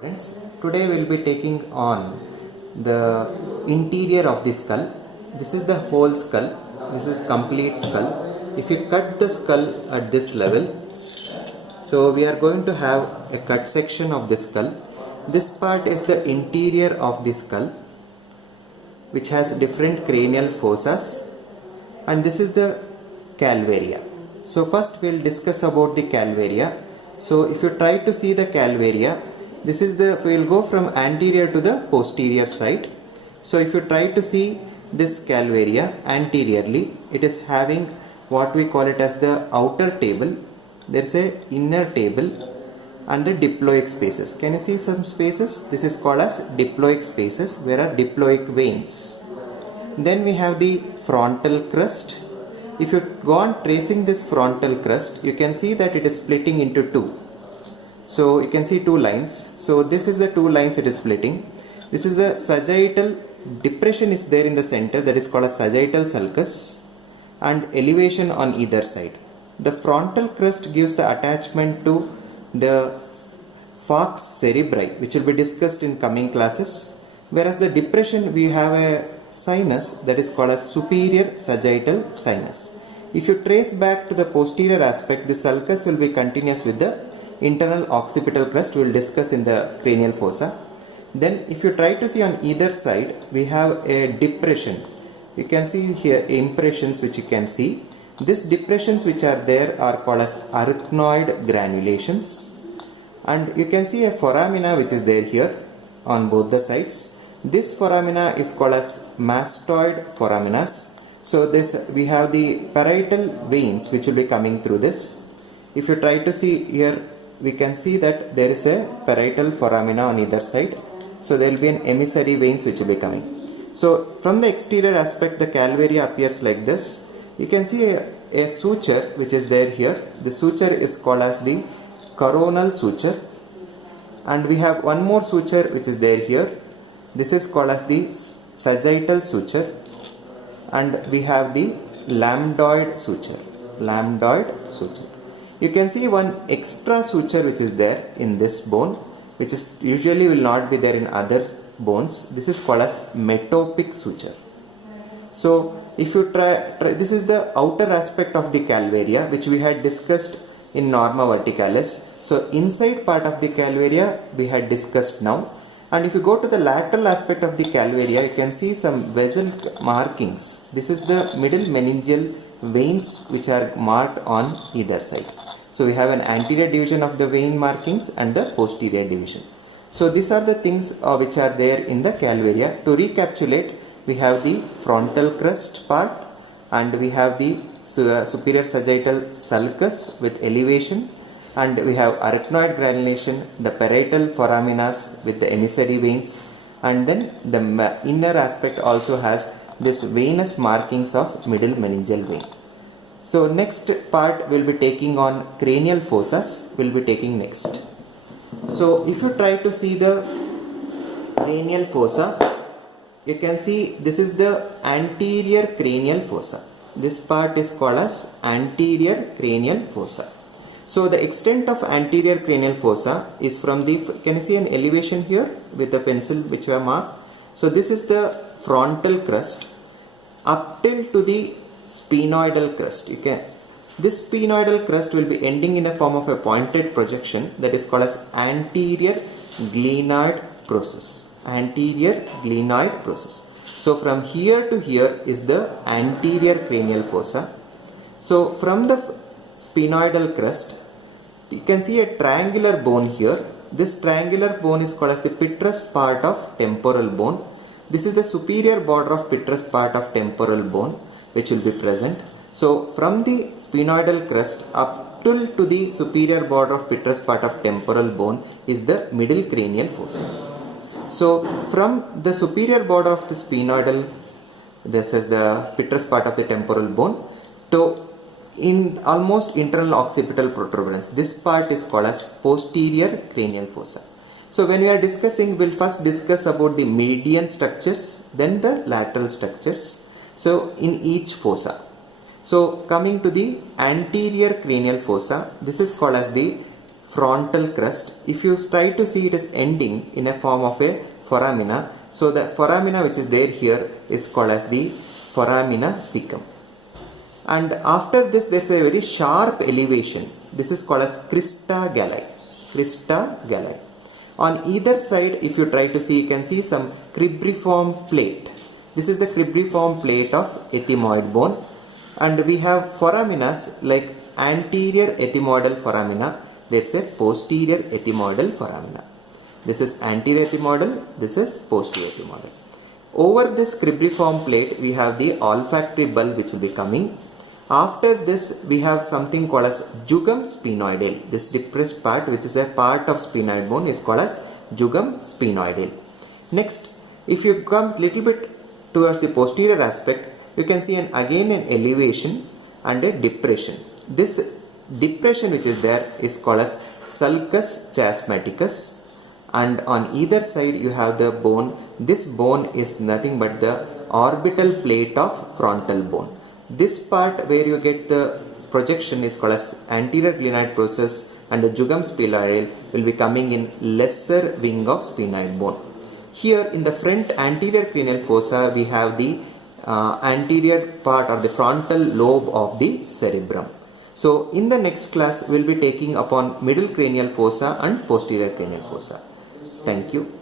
Students, today we will be taking on the interior of the skull. This is the whole skull. This is complete skull. If you cut the skull at this level, so we are going to have a cut section of the skull. This part is the interior of the skull, which has different cranial fossas, and this is the calvaria. So first we will discuss about the calvaria. So if you try to see the calvaria, this is the, we will go from anterior to the posterior side. So if you try to see this calvaria anteriorly, it is having what we call it as the outer table. There is a inner table and the diploic spaces. Can you see some spaces? This is called as diploic spaces, where are diploic veins. Then we have the frontal crust. If you go on tracing this frontal crust, you can see that it is splitting into two. So you can see two lines. So this is the two lines it is splitting. This is the sagittal depression is there in the center, that is called a sagittal sulcus, and elevation on either side. The frontal crust gives the attachment to the falx cerebri, which will be discussed in coming classes. Whereas the depression, we have a sinus that is called as superior sagittal sinus. If you trace back to the posterior aspect, the sulcus will be continuous with the internal occipital crust. We will discuss in the cranial fossa. Then if you try to see on either side, we have a depression. You can see here impressions which you can see. These depressions which are there are called as arachnoid granulations. And you can see a foramina which is there here on both the sides. This foramina is called as mastoid foraminas. So this, we have the parietal veins which will be coming through this. If you try to see here, we can see that there is a parietal foramina on either side. So there will be an emissary veins which will be coming. So from the exterior aspect, the calvaria appears like this. You can see a suture which is there here. The suture is called as the coronal suture. And we have one more suture which is there here. This is called as the sagittal suture. And we have the lambdoid suture. Lambdoid suture. You can see one extra suture which is there in this bone, which is usually will not be there in other bones. This is called as metopic suture. So if you try, this is the outer aspect of the calvaria which we had discussed in norma verticalis. So inside part of the calvaria we had discussed now. And if you go to the lateral aspect of the calvaria, you can see some vessel markings. This is the middle meningeal veins which are marked on either side. So we have an anterior division of the vein markings and the posterior division. So these are the things which are there in the calvaria. To recapitulate, we have the frontal crust part, and we have the superior sagittal sulcus with elevation, and we have arachnoid granulation, the parietal foraminas with the emissary veins, and then the inner aspect also has this venous markings of middle meningeal vein. So next part will be taking on cranial fossas, will be taking next. So if you try to see the cranial fossa, you can see this is the anterior cranial fossa. This part is called as anterior cranial fossa. So the extent of anterior cranial fossa is from the, can you see an elevation here with the pencil which we have marked? So this is the frontal crust up till to the sphenoidal crust. This sphenoidal crust will be ending in a form of a pointed projection that is called as anterior glenoid process. Anterior glenoid process. So from here to here is the anterior cranial fossa. So from the sphenoidal crust, you can see a triangular bone here. This triangular bone is called as the petrous part of temporal bone. This is the superior border of petrous part of temporal bone which will be present. So from the sphenoidal crust up to the superior border of petrous part of temporal bone is the middle cranial fossa. So from the superior border of the sphenoidal, this is the petrous part of the temporal bone, to in almost internal occipital protuberance, this part is called as posterior cranial fossa. So when we are discussing, we'll first discuss about the median structures, then the lateral structures. So in each fossa. So coming to the anterior cranial fossa, this is called as the frontal crest. If you try to see, it is ending in a form of a foramina. So the foramina which is there here is called as the foramina cecum. And after this there is a very sharp elevation. This is called as crista galli. Crista galli. On either side, if you try to see, you can see some cribriform plate. This is the cribriform plate of ethmoid bone. And we have foraminas like anterior ethmoidal foramina. There is a posterior ethmoidal foramina. This is anterior ethmoidal, this is posterior ethmoidal. Over this cribriform plate, we have the olfactory bulb which will be coming. After this, we have something called as jugum sphenoidale. This depressed part, which is a part of sphenoid bone, is called as jugum sphenoidale. Next, if you come little bit towards the posterior aspect, you can see again an elevation and a depression. This depression which is there is called as sulcus chiasmaticus, and on either side you have the bone. This bone is nothing but the orbital plate of frontal bone. This part where you get the projection is called as anterior glenoid process, and the jugum sphenoidale will be coming in lesser wing of sphenoid bone. Here in the front anterior cranial fossa, we have the anterior part or the frontal lobe of the cerebrum. So in the next class, we will be taking upon middle cranial fossa and posterior cranial fossa. Thank you.